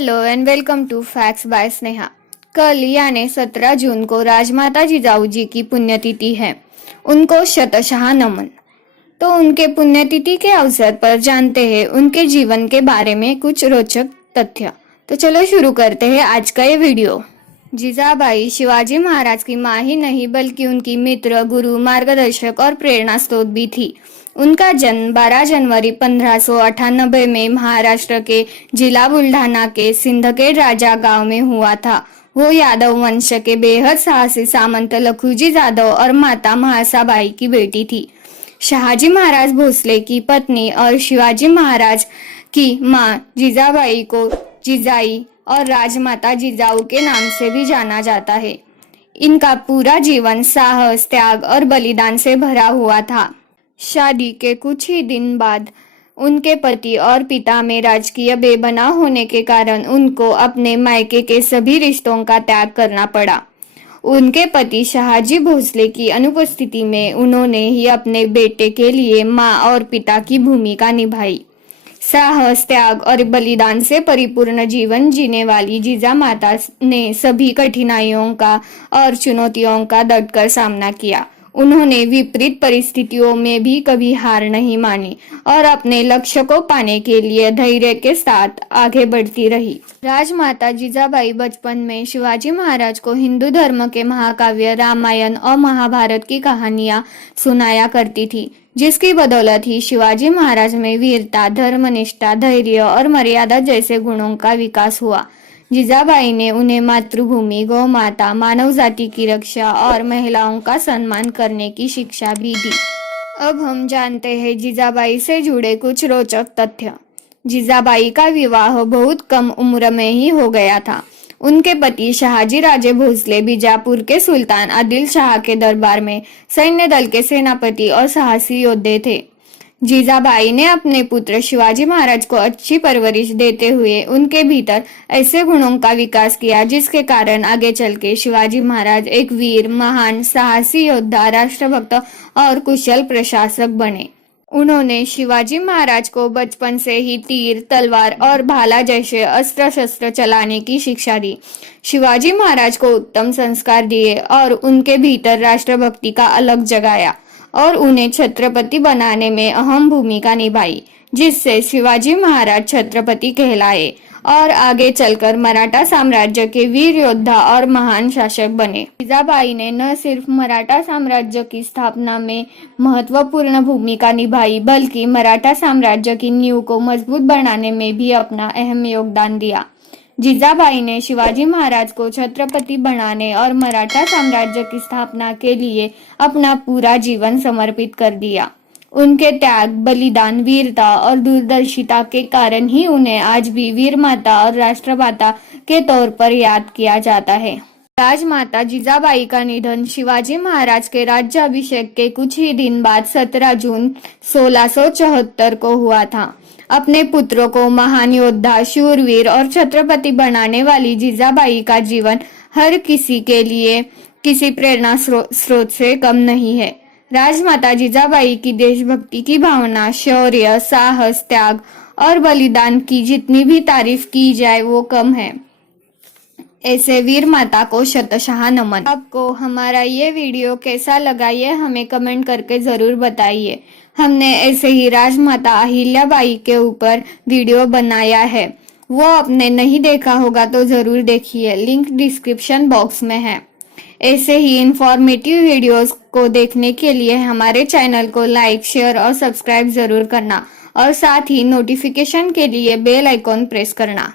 Hello and welcome to facts by Sneha. कल यानी 17 जून को राजमाता जिजाऊ जी की पुण्यतिथि है। उनको शतशः नमन। तो उनके पुण्यतिथि के अवसर पर जानते हैं उनके जीवन के बारे में कुछ रोचक तथ्य। तो चलो शुरू करते हैं आज का ये वीडियो। जीजाबाई शिवाजी महाराज की मां ही नहीं बल्कि उनकी मित्र, गुरु, मार्गदर्शक और प्रेरणा स्रोत भी थी। उनका जन्म 12 जनवरी 1598 में महाराष्ट्र के जिला बुल्ढाना के सिंदखेड राजा गांव में हुआ था। वो यादव वंश के बेहद साहसी सामंत लखुजी जाधव और माता महासाबाई की बेटी थी। शहाजी महाराज भोसले की पत्नी और शिवाजी महाराज की मां जीजाबाई को जिजाई और राजमाता जिजाऊ के नाम से भी जाना जाता है। इनका पूरा जीवन साहस, त्याग और बलिदान से भरा हुआ था। शादी के कुछ ही दिन बाद उनके पति और पिता में राजकीय बेबनाव होने के कारण उनको अपने मायके के सभी रिश्तों का त्याग करना पड़ा। उनके पति शहाजी भोसले की अनुपस्थिति में उन्होंने ही अपने बेटे के लिए मां और पिता की भूमिका निभाई। साहस, त्याग और बलिदान से परिपूर्ण जीवन जीने वाली जीजा माता ने सभी कठिनाइयों का और चुनौतियों का डटकर सामना किया। उन्होंने विपरीत परिस्थितियों में भी कभी हार नहीं मानी और अपने लक्ष्य को पाने के लिए धैर्य के साथ आगे बढ़ती रही। राजमाता जिजाबाई बचपन में शिवाजी महाराज को हिंदू धर्म के महाकाव्य रामायण और महाभारत की कहानियां सुनाया करती थी, जिसकी बदौलत ही शिवाजी महाराज में वीरता, धर्मनिष्ठा, धैर्य और मर्यादा जैसे गुणों का विकास हुआ। जिजाबाई ने उन्हें मातृभूमि, गौ माता, मानव जाति की रक्षा और महिलाओं का सम्मान करने की शिक्षा भी दी। अब हम जानते हैं जिजाबाई से जुड़े कुछ रोचक तथ्य। जिजाबाई का विवाह बहुत कम उम्र में ही हो गया था। उनके पति शहाजी राजे भोसले बीजापुर के सुल्तान आदिल शाह के दरबार में सैन्य दल के सेनापति और साहसी योद्धे थे। जीजाबाई ने अपने पुत्र शिवाजी महाराज को अच्छी परवरिश देते हुए उनके भीतर ऐसे गुणों का विकास किया जिसके कारण आगे चल के शिवाजी महाराज एक वीर, महान, साहसी योद्धा, राष्ट्रभक्त और कुशल प्रशासक बने। उन्होंने शिवाजी महाराज को बचपन से ही तीर, तलवार और भाला जैसे अस्त्र शस्त्र चलाने की शिक्षा दी। शिवाजी महाराज को उत्तम संस्कार दिए और उनके भीतर राष्ट्रभक्ति का अलग जगाया और उन्हें छत्रपति बनाने में अहम भूमिका निभाई, जिससे शिवाजी महाराज छत्रपति कहलाए और आगे चलकर मराठा साम्राज्य के वीर योद्धा और महान शासक बने। जिजाबाई ने न सिर्फ मराठा साम्राज्य की स्थापना में महत्वपूर्ण भूमिका निभाई बल्कि मराठा साम्राज्य की नींव को मजबूत बनाने में भी अपना अहम योगदान दिया। जिजाबाई ने शिवाजी महाराज को छत्रपति बनाने और मराठा साम्राज्य की स्थापना के लिए अपना पूरा जीवन समर्पित कर दिया। उनके त्याग, बलिदान, वीरता और दूरदर्शिता के कारण ही उन्हें आज भी वीर माता और राष्ट्रमाता के तौर पर याद किया जाता है। राजमाता जिजाबाई का निधन शिवाजी महाराज के राज्याभिषेक के कुछ ही दिन बाद 17 जून 1674 को हुआ था। अपने पुत्रों को महान योद्धा, शूरवीर और छत्रपति बनाने वाली जिजाबाई का जीवन हर किसी के लिए किसी प्रेरणा स्रोत से कम नहीं है। राजमाता जिजाबाई की देशभक्ति की भावना, शौर्य, साहस, त्याग और बलिदान की जितनी भी तारीफ की जाए वो कम है। ऐसे वीर माता को शतशः नमन। आपको हमारा ये वीडियो कैसा लगा ये हमें कमेंट करके जरूर बताइए। हमने ऐसे ही राजमाता अहिल्याबाई के ऊपर वीडियो बनाया है, वो आपने नहीं देखा होगा तो जरूर देखिए, लिंक डिस्क्रिप्शन बॉक्स में है। ऐसे ही इंफॉर्मेटिव वीडियोस को देखने के लिए हमारे चैनल को लाइक, शेयर और सब्सक्राइब जरूर करना और साथ ही नोटिफिकेशन के लिए बेल आइकॉन प्रेस करना।